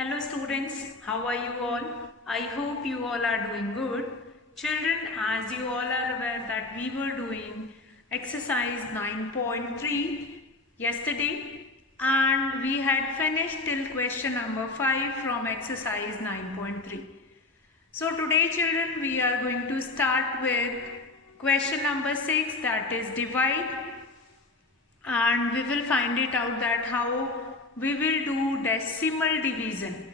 Hello students, how are you all? I hope you all are doing good. Children, as you all are aware that we were doing exercise 9.3 yesterday and we had finished till question number 5 from exercise 9.3. So today children we are going to start with question number 6, that is divide, and we will find it out that how we will do decimal division.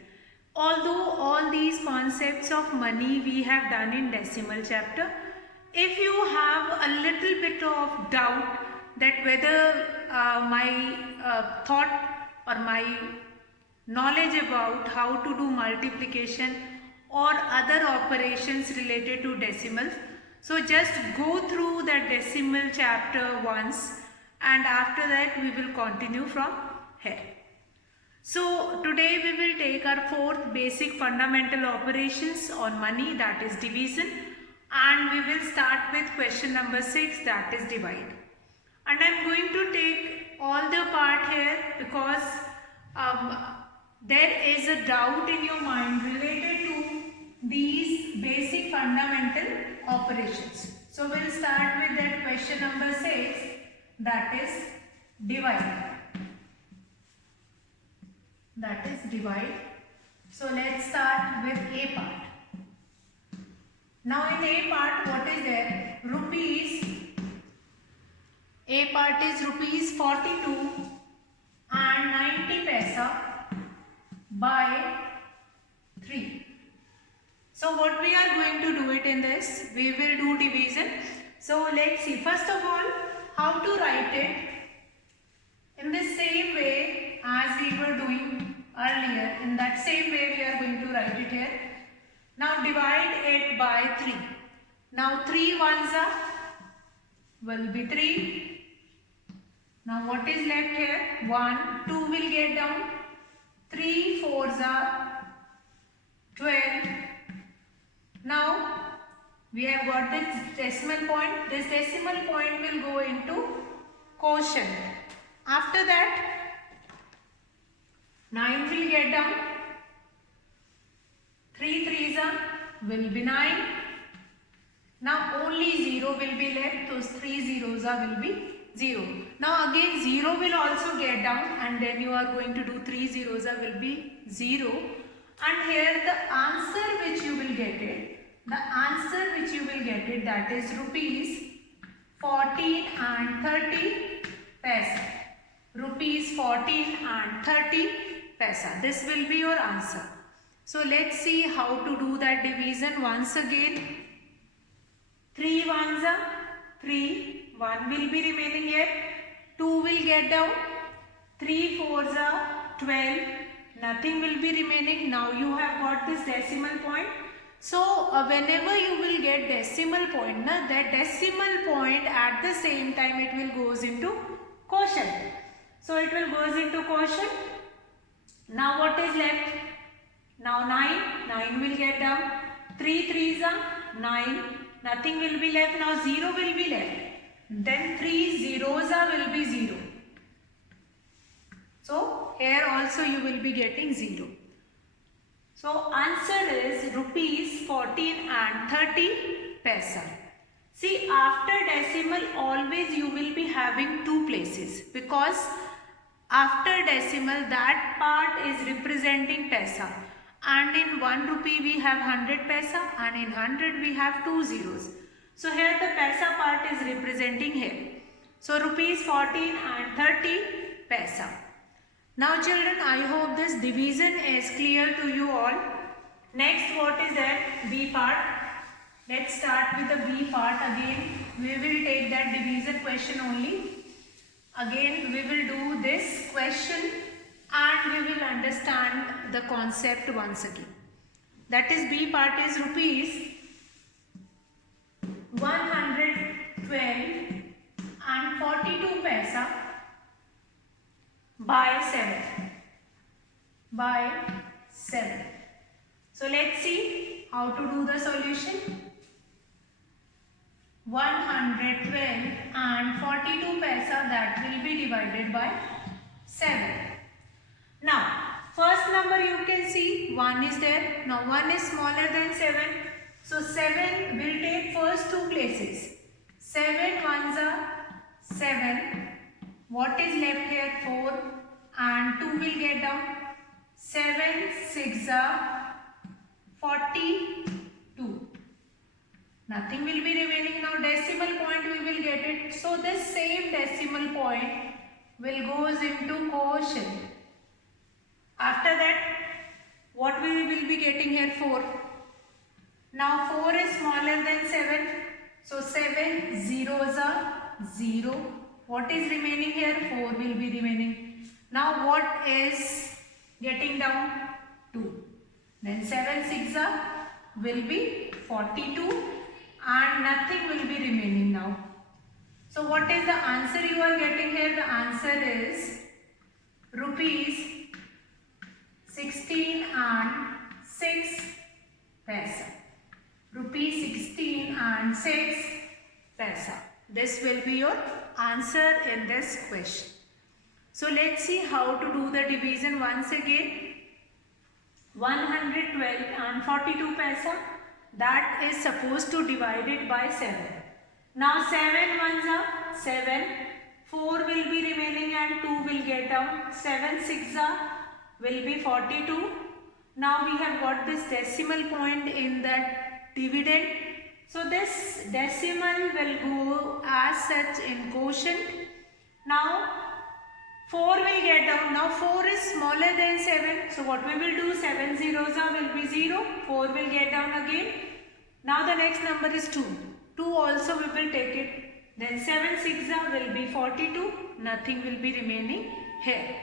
Although all these concepts of money we have done in decimal chapter, if you have a little bit of doubt that whether my thought or my knowledge about how to do multiplication or other operations related to decimals, so just go through that decimal chapter once and after that we will continue from here. So today we will take our fourth basic fundamental operations on money, that is division, and we will start with question number 6, that is divide. And I am going to take all the part here because there is a doubt in your mind related to these basic fundamental operations. So we will start with that question number 6, that is divide. That is divide. So let's start with A part. Now in A part, what is there? Rupees. A part is rupees 42 and 90 paisa by 3. So what we are going to do it in this? We will do division. So let's see. First of all, how to write it in the same way as we were doing earlier. In that same way we are going to write it here. Now divide it by 3. Now 3 ones are will be 3. Now what is left here? 1, 2 will get down. 3 4s are 12. Now we have got this decimal point. This decimal point will go into quotient. After that 9 will get down. 3 3s will be 9. Now only 0 will be left. Those 3 zeros will be 0. Now again 0 will also get down and then you are going to do 3 zeros will be 0. And here the answer which you will get it, that is rupees 14 and 30 paisa. Rupees 14 and 30 paisa. This will be your answer. So let's see how to do that division once again. 3 ones are 3, 1 will be remaining here, 2 will get down, 3 4s are 12, nothing will be remaining. Now you have got this decimal point. So whenever you will get decimal point, that decimal point at the same time it will goes into quotient. So it will goes into quotient. Now what is left? Now 9 will get down, 3 3s are 9, nothing will be left. Now 0 will be left. Then 3 zeros will be 0. So here also you will be getting 0. So answer is rupees 14 and 30 paisa. See, after decimal always you will be having 2 places because after decimal that part is representing paisa. And in 1 rupee we have 100 paisa and in 100 we have 2 zeros. So here the paisa part is representing here. So rupees 14 and 30 paisa. Now children, I hope this division is clear to you all. Next, what is that? B part. Let's start with the B part again. We will take that division question only. Again we will do this question and we will understand the concept once again. That is B part is rupees 112 and 42 paisa by 7. So let's see how to do the solution. 112 and 42 paisa, that will be divided by 7. Now first number you can can see 1 is there. Now 1 is smaller than 7. So 7 will take first two places. 7 ones are 7. What is left here? 4 and 2 will get down. 7 6 are 42. Nothing will be remaining. Now decimal point we will get it. So this same decimal point will goes into quotient. After that, what we will be getting here? 4. Now 4 is smaller than 7. So 7 zeros are 0. What is remaining here? 4 will be remaining. Now what is getting down? 2. Then 7 6 will be 42 and nothing will be remaining now. So what is the answer you are getting here? The answer is rupees 16 and 6 paisa. Rupees 16 and 6 paisa. This will be your answer in this question. So let's see how to do the division once again. 112 and 42 paisa, that is supposed to divide it by 7. Now 7 ones are 7, 4 will be remaining and 2 will get down. 7 6 will be 42. Now we have got this decimal point in that dividend. So this decimal will go as such in quotient. Now 4 will get down. Now 4 is smaller than 7. So what we will do? 7 zeros will be 0. 4 will get down again. Now the next number is 2. 2 also we will take it. Then 7 6 will be 42. Nothing will be remaining here.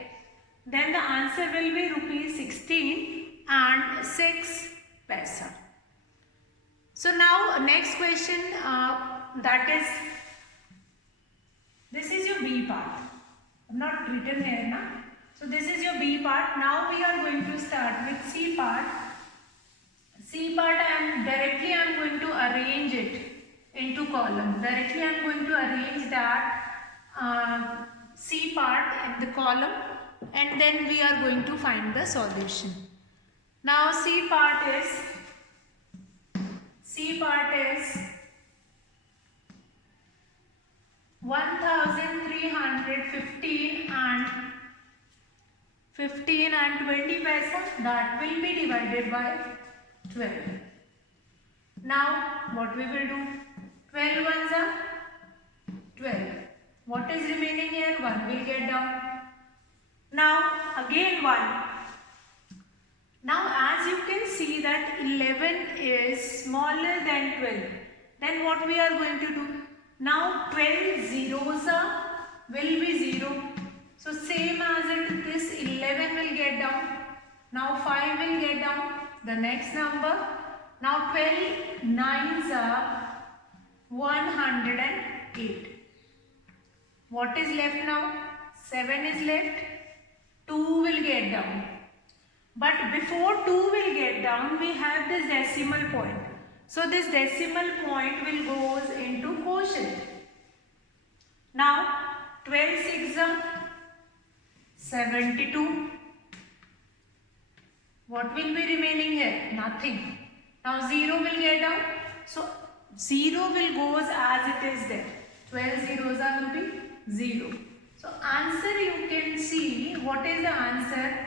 Then the answer will be rupees 16 and 6 paisa. So now next question, that is, this is your B part. Not written here now. So this is your B part. Now we are going to start with C part. C part I am going to arrange it into column. Directly I am going to arrange that C part in the column and then we are going to find the solution. Now C part is 1315 and 20 paisa, that will be divided by 12. Now what we will do? 12 ones are 12. What is remaining here? 1 will get down. Now again 1. Now as you can see that 11 is smaller than 12. Then what we are going to do? Now 12 zeros will be 0. So same as it, this 11 will get down. Now 5 will get down. The next number. Now 12 nines are 108. What is left now? 7 is left. 2 will get down. But before 2 will get down, we have this decimal point. So this decimal point will goes into quotient. Now 12 6 72. What will be remaining here? Nothing. Now 0 will get down. So 0 will goes as it is there. 12 zeros will be 0. So answer you can see. What is the answer?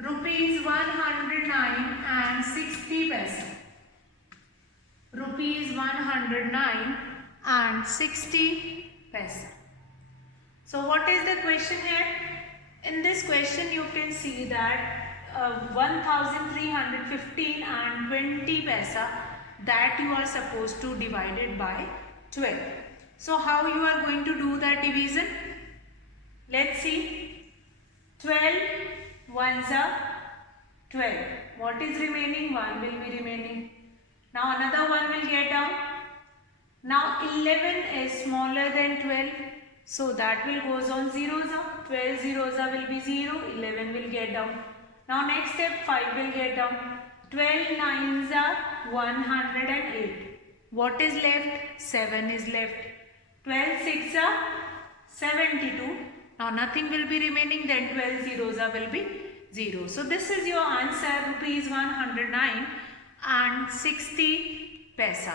Rupees 109 and 60 paisa. Rupees 109 and 60 paisa. So what is the question here? In this question you can see that 1315 and 20 paisa, that you are supposed to divide it by 12. So how you are going to do that division? Let's see. 12 ones are 12. What is remaining? 1 will be remaining. Now another 1 will get down. Now 11 is smaller than 12. So that will goes on zeros. 12 zeros will be 0. 11 will get down. Now next step 5 will get down. 12 nines are 108. What is left? 7 is left. 12 6 are 72. Now nothing will be remaining. Then 12 zeros will be 0. So this is your answer, rupees 109 and 60 paisa.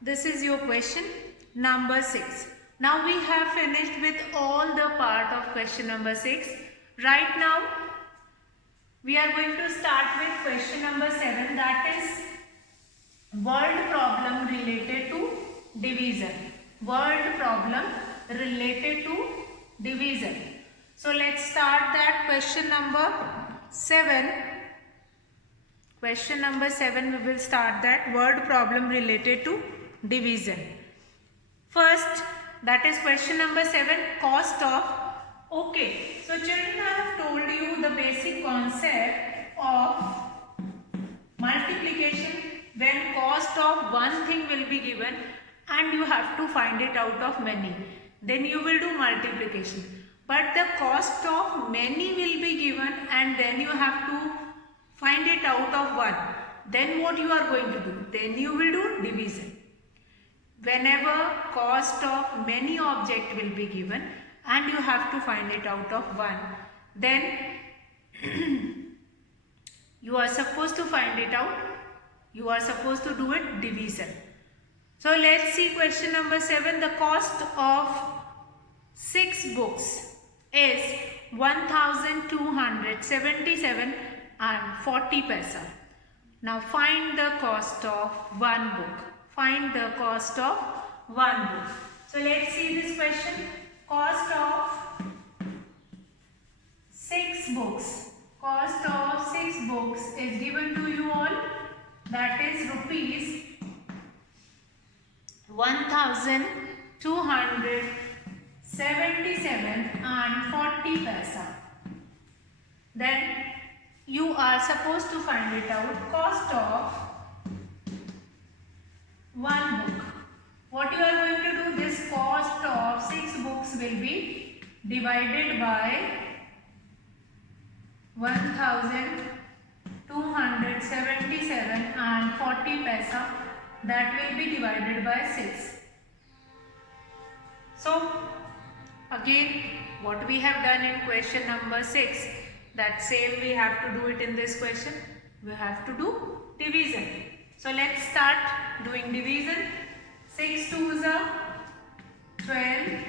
This is your question number 6. Now we have finished with all the part of question number 6. Right now we are going to start with question number 7, that is word problem related to division. Word problem related to division. So let's start that question number 7. Question number 7, we will start that word problem related to division. First, that is question number 7, cost of. Okay, so children, I have told you the basic concept of multiplication when cost of one thing will be given and you have to find it out of many. Then you will do multiplication. But the cost of many will be given and then you have to find it out of one. Then what you are going to do? Then you will do division. Whenever cost of many object will be given and you have to find it out of one, then you are supposed to find it out. You are supposed to do it division. So let's see question number 7. The cost of 6 books is 1277 and 40 paisa. Now find the cost of one book. Find the cost of one book. So let's see this question. Cost of 6 books. Cost of 6 books is given to you all. That is rupees 1277 and 40 paisa. Then you are supposed to find it out. Cost of one book. What you are going to do? This cost of 6 books will be divided by 1277 and 40 paisa. That will be divided by 6. So again, what we have done in question number 6, that same we have to do it in this question. We have to do division. So let's start doing division. 6 2s are 12.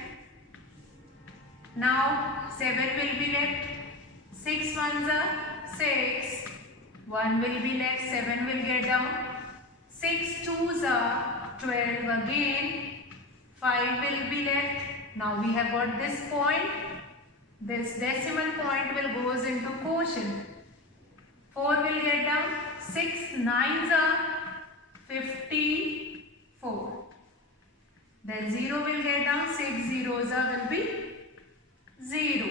Now 7 will be left. 6 1s are 6. 1 will be left. 7 will get down. 6 2s are 12 again. 5 will be left. Now we have got this point. This decimal point will goes into quotient. 4 will get down. 6 9s are 54. Then 0 will get down. 6 zeros are will be 0.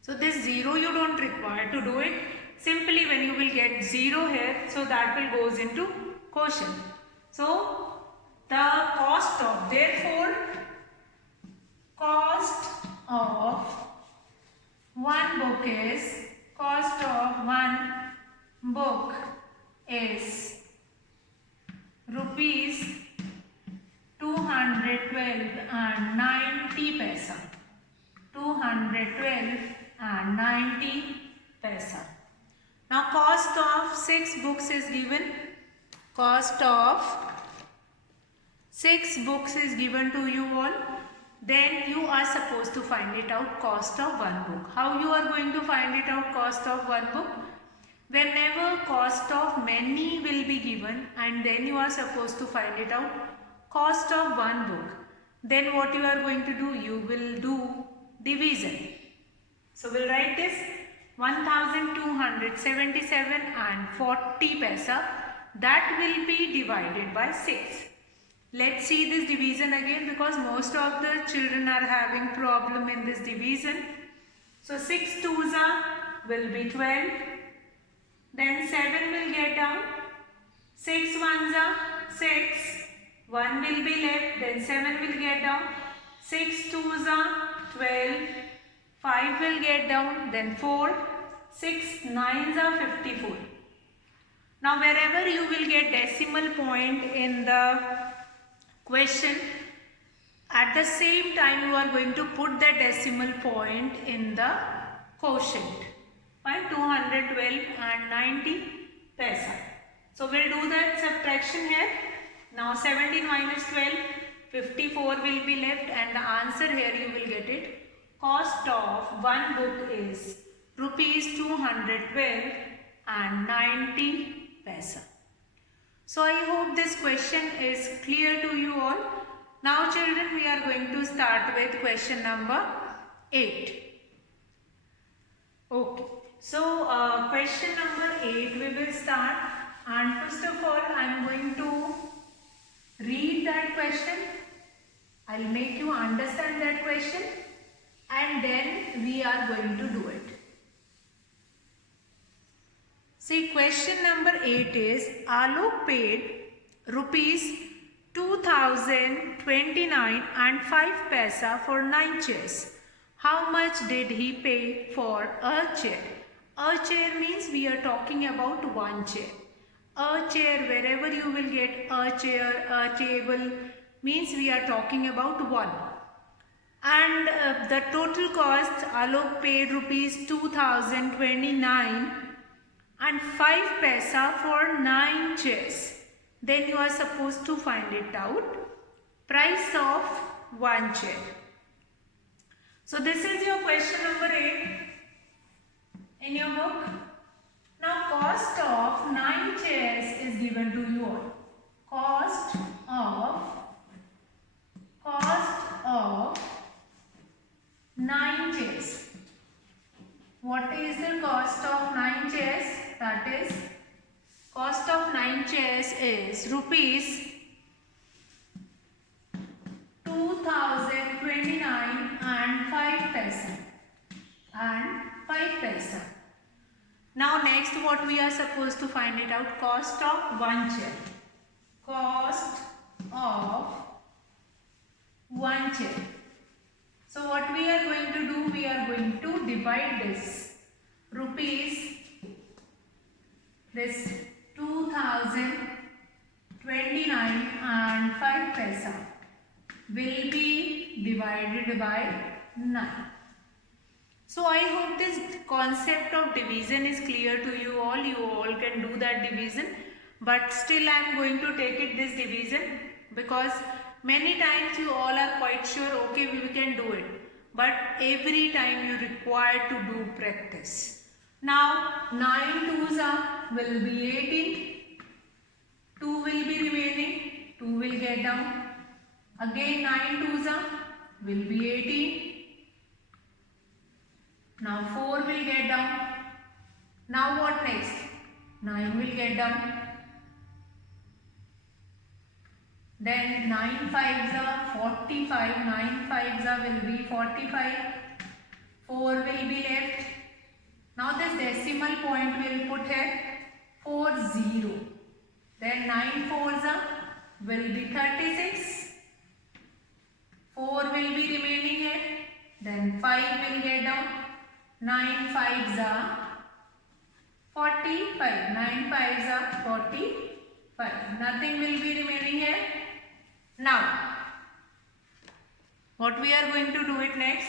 So this 0 you don't require to do it. Simply when you will get 0 here, so that will goes into quotient. So the cost of, therefore, cost of one book is, cost of one book is rupees 212 and 90 paisa. 212 and 90 paisa. Now cost of 6 books is given. Cost of 6 books is given to you all. Then you are supposed to find it out cost of one book. How you are going to find it out cost of one book? Whenever cost of many will be given and then you are supposed to find it out cost of one book. Then what you are going to do? You will do division. So we'll write this 1277 and 40 paisa. That will be divided by 6. Let's see this division again because most of the children are having problem in this division. So 6 2s will be 12. Then 7 will get down. 6 1s are 6. 1 will be left. Then 7 will get down. 6 2s are 12. 5 will get down. Then 4. 6 9s are 54. Now wherever you will get decimal point in the question, at the same time you are going to put the decimal point in the quotient by 212 and 90 paisa. So we'll do that subtraction here. Now 17 minus 12, 54 will be left, and the answer here you will get it. Cost of one book is rupees 212 and 90 paisa. So I hope this question is clear to you all. Now children, we are going to start with question number 8. Okay, so question number 8 we will start, and first of all I am going to read that question. I will make you understand that question, and then we are going to do it. See, question number 8 is Alok paid rupees 2029 and 5 paisa for 9 chairs. How much did he pay for a chair? A chair means we are talking about one chair. A chair, wherever you will get a chair, a table, means we are talking about one. And the total cost, Alok paid rupees 2029 and 5 paisa for 9 chairs. Then you are supposed to find it out. Price of one chair. So this is your question number 8 in your book. Now cost of 9 chairs is given to you all. Cost of 9 chairs. What is the cost of 9 chairs? That is, cost of 9 chairs is rupees 2029 and 5 paisa. Now next what we are supposed to find it out, cost of one chair. Cost of one chair. So what we are going to do, we are going to divide this rupees, this 2029 and 5 paisa will be divided by 9. So I hope this concept of division is clear to you all. You all can do that division, but still I am going to take it this division, because many times you all are quite sure, okay, we can do it, but every time you require to do practice. Now 9 twos will be 18, 2 will be remaining, 2 will get down. Again 9 twos will be 18. Now 4 will get down. Now what next? 9 will get down. Then 9 fives are 45. 9 fives will be 45. 4 will be left. Now this decimal point will put here 40. Then 9 fours will be 36. 4 will be remaining here. Then 5 will get down. 9 fives are 45. 9 fives are 45. Nothing will be remaining here. Now, what we are going to do it next?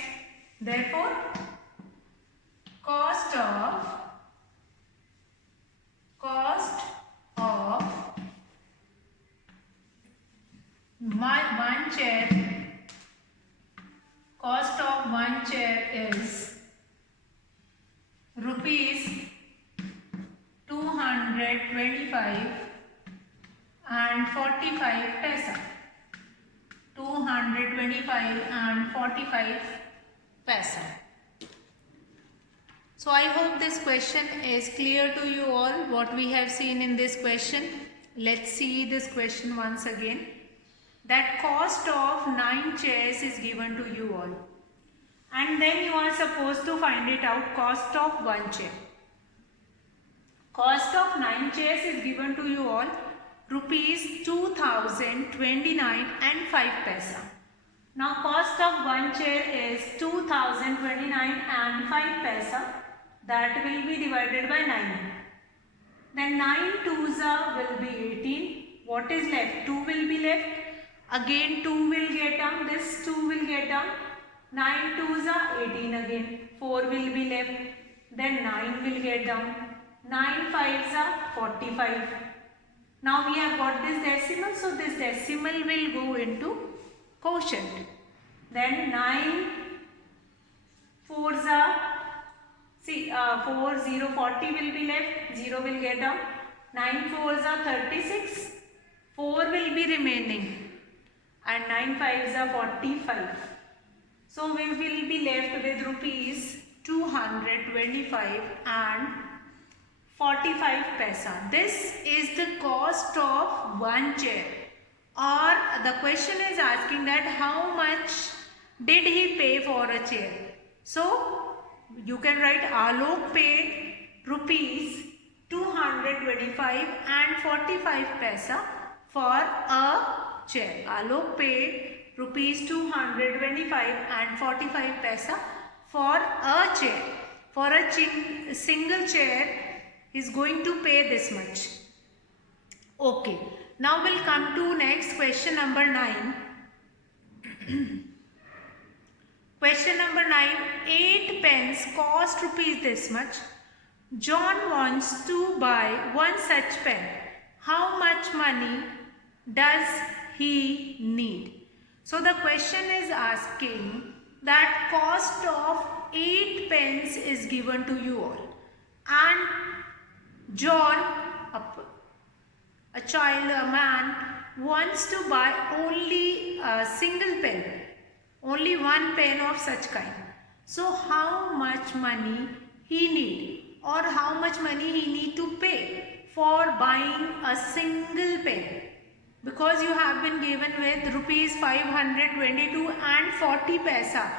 Therefore, cost of one chair. Cost of one chair is rupees 225 and 45 paisa. 225 and 45 paisa. So I hope this question is clear to you all, what we have seen in this question. Let's see this question once again. That cost of 9 chairs is given to you all, and then you are supposed to find it out, cost of one chair. Cost of 9 chairs is given to you all, rupees 2029 and 5 paisa. Now cost of one chair is 2029 and 5 paisa. That will be divided by 9. Then 9 twos will be 18. What is left? 2 will be left. Again 2 will get down. This 2 will get down. 9 twos are 18 again. 4 will be left. Then 9 will get down. 9 fives are 45. Now we have got this decimal, so this decimal will go into quotient. Then 9 fours are, see 4, 0, 40 will be left, 0 will get down. 9 fours are 36, 4 will be remaining, and 9 fives are 45. So we will be left with rupees 225 and 45 paisa. This is the cost of one chair. Or the question is asking that how much did he pay for a chair. So you can write Alok paid rupees 225 and 45 paisa for a chair. Alok paid rupees 225 and 45 paisa for a chair. For a single chair is going to pay this much. Okay. Now we'll come to next question number 9. Question number 9. 8 pence cost rupees this much. John wants to buy one such pen. How much money does he need? So the question is asking that cost of 8 pence is given to you all. And John, a child, a man, wants to buy only a single pen, only one pen of such kind. So how much money he need, or how much money he need to pay for buying a single pen? Because you have been given with rupees 522 and 40 paisa.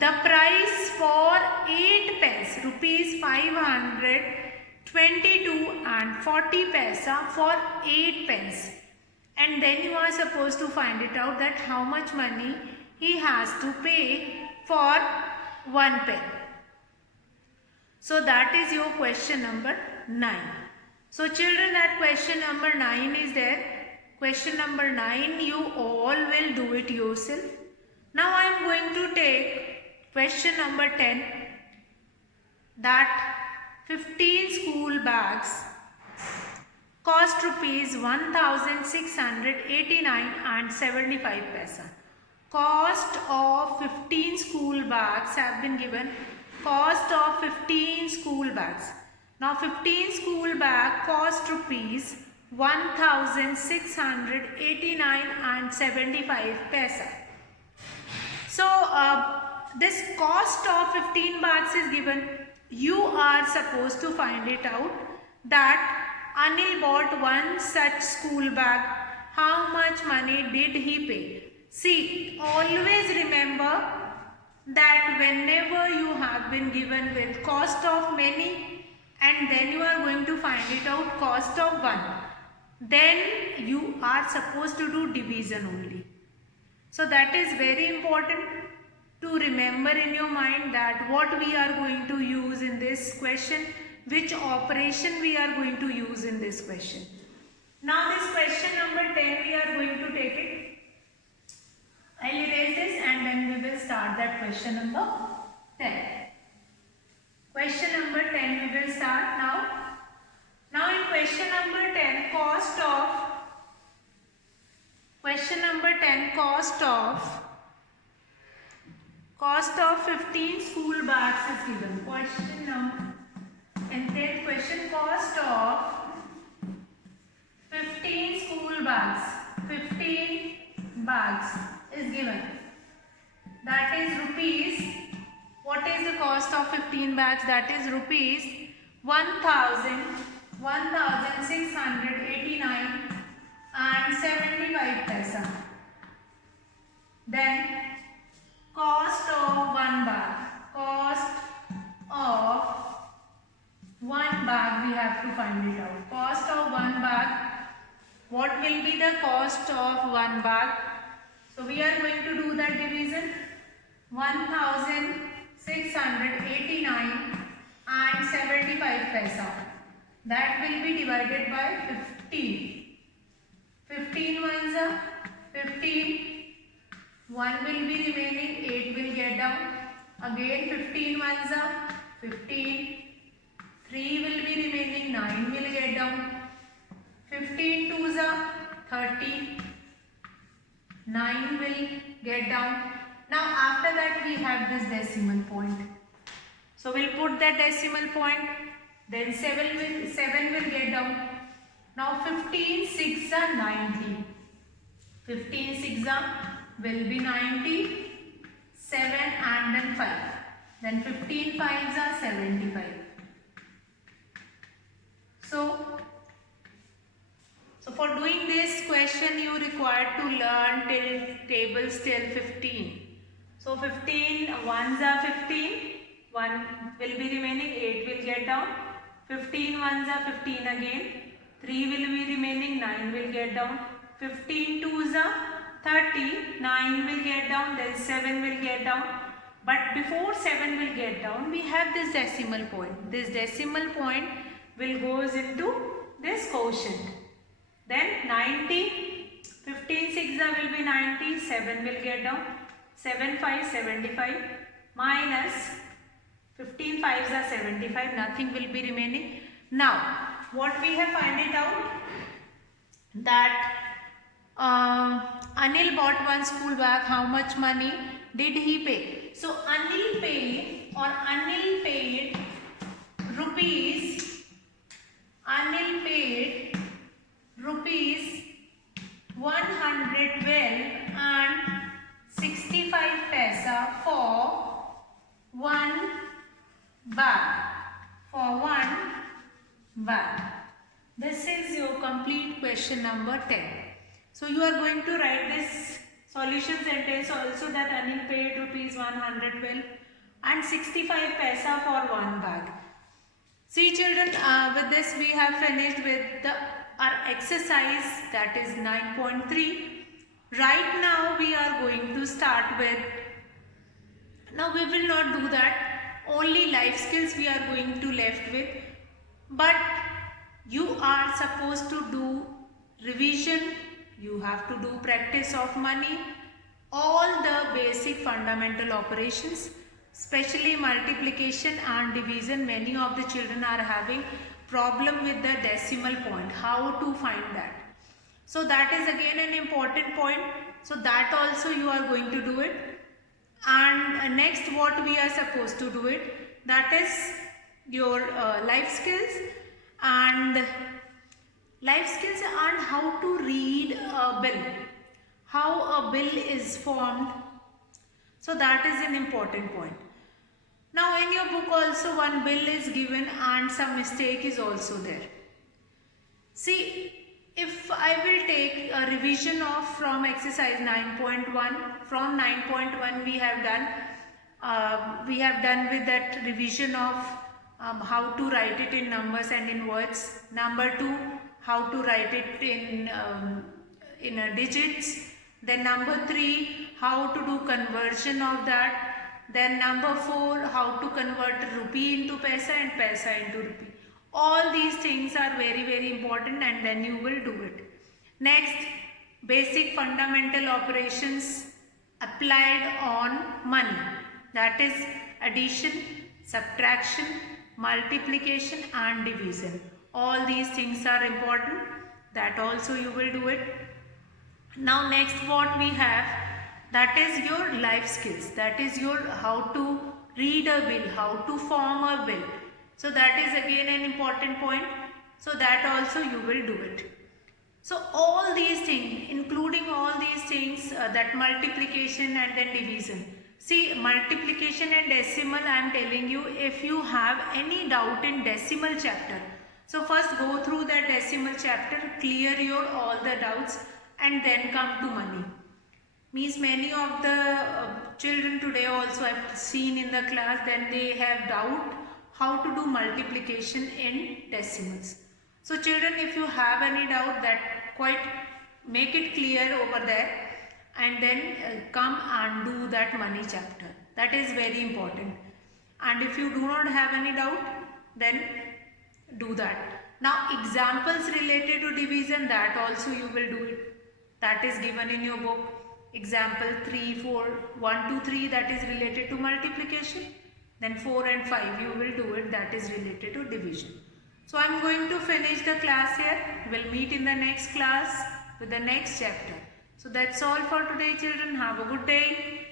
The price for 8 pence, rupees 522 and 40 paisa for 8 pence. And then you are supposed to find it out that how much money he has to pay for one pen. So that is your question number 9. So children, that question number 9 is there. Question number 9, you all will do it yourself. Now I am going to take question number 10, that 15 school bags cost rupees 1689 and 75 paisa. Cost of 15 school bags have been given. Cost of 15 school bags. Now 15 school bag cost rupees 1689 and 75 paisa. So this cost of 15 bags is given. You are supposed to find it out that Anil bought one such school bag. How much money did he pay? See, always remember that whenever you have been given with cost of many and then you are going to find it out cost of one, then you are supposed to do division only. So that is very important to remember in your mind, that what we are going to use in this question, which operation we are going to use in this question. Now this question number 10, we are going to take it. I will erase this and then we will start that question number 10. Question number 10 we will start now. Now in question number 10, cost of 15 school bags is given. Question number in 10th question, cost of 15 school bags. 15 bags is given. That is rupees. What is the cost of 15 bags? That is rupees 1689 and 75 paisa. Then cost of one bag. Cost of one bag we have to find it out. Cost of one bag. What will be the cost of one bag? So we are going to do that division. 1689 and 75 paisa. That will be divided by 15. 15 ones are 15. 1 will be remaining, 8 will get down. Again 15 ones are 15. 3 will be remaining, 9 will get down. 15 twos are 30. 9 will get down. Now after that we have this decimal point. So we'll put that decimal point. Then 7 will get down. Now 15 6 are 90. 15 6 are will be 90. 7 and then 5. Then 15 5s are 75. So for doing this question you require to learn till tables till 15. So 15 ones are 15. 1 will be remaining, 8 will get down. 15 ones are 15 again. 3 will be remaining, 9 will get down. 15 twos are 30. 9 will get down, then 7 will get down. But before 7 will get down, we have this decimal point. This decimal point will goes into this quotient. Then 90, 15 6 will be 90, 7 will get down. 7 5 75 minus 15 5s are 75, nothing will be remaining. Now what we have find it out that Anil bought one school bag. How much money did he pay? So Anil paid rupees 112 and 65 paisa for one bag. This is your complete question number 10. So you are going to write this solution sentence also that Anil paid rupees 112 and 65 paisa for one bag. See children, with this we have finished with our exercise, that is 9.3. Right now we are going to start with, now we will not do that, only life skills we are going to left with, but you are supposed to do revision, you have to do practice of money, all the basic fundamental operations, especially multiplication and division. Many of the children are having problem with the decimal point, how to find that. So that is again an important point. So that also you are going to do it. And next what we are supposed to do it, that is your life skills and how to read a bill, how a bill is formed. So that is an important point. Now in your book also one bill is given and some mistake is also there. See, if I will take a revision of from exercise 9.1, from 9.1 we have done with that revision of how to write it in numbers and in words. Number 2, how to write it in digits. Then number 3, how to do conversion of that. Then number 4, how to convert rupee into paisa and paisa into rupee. All these things are very, very important and then you will do it. Next, basic fundamental operations applied on money. That is addition, subtraction, multiplication and division. All these things are important. That also you will do it. Now next what we have, that is your life skills. That is your how to read a bill, how to form a bill. So that is again an important point. So that also you will do it. So all these things, including all these things, that multiplication and then division. See, multiplication and decimal, I am telling you, if you have any doubt in decimal chapter, so first go through that decimal chapter, clear your all the doubts and then come to money. Means many of the children today also I have seen in the class, then they have doubt how to do multiplication in decimals. So children, if you have any doubt, that quite make it clear over there and then come and do that money chapter. That is very important. And if you do not have any doubt, then do that. Now examples related to division, that also you will do it. That is given in your book. example 3, 4, 1, 2, 3 that is related to multiplication. Then 4 and 5 you will do it that is related to division. So I am going to finish the class here. We will meet in the next class with the next chapter. So that's all for today children. Have a good day.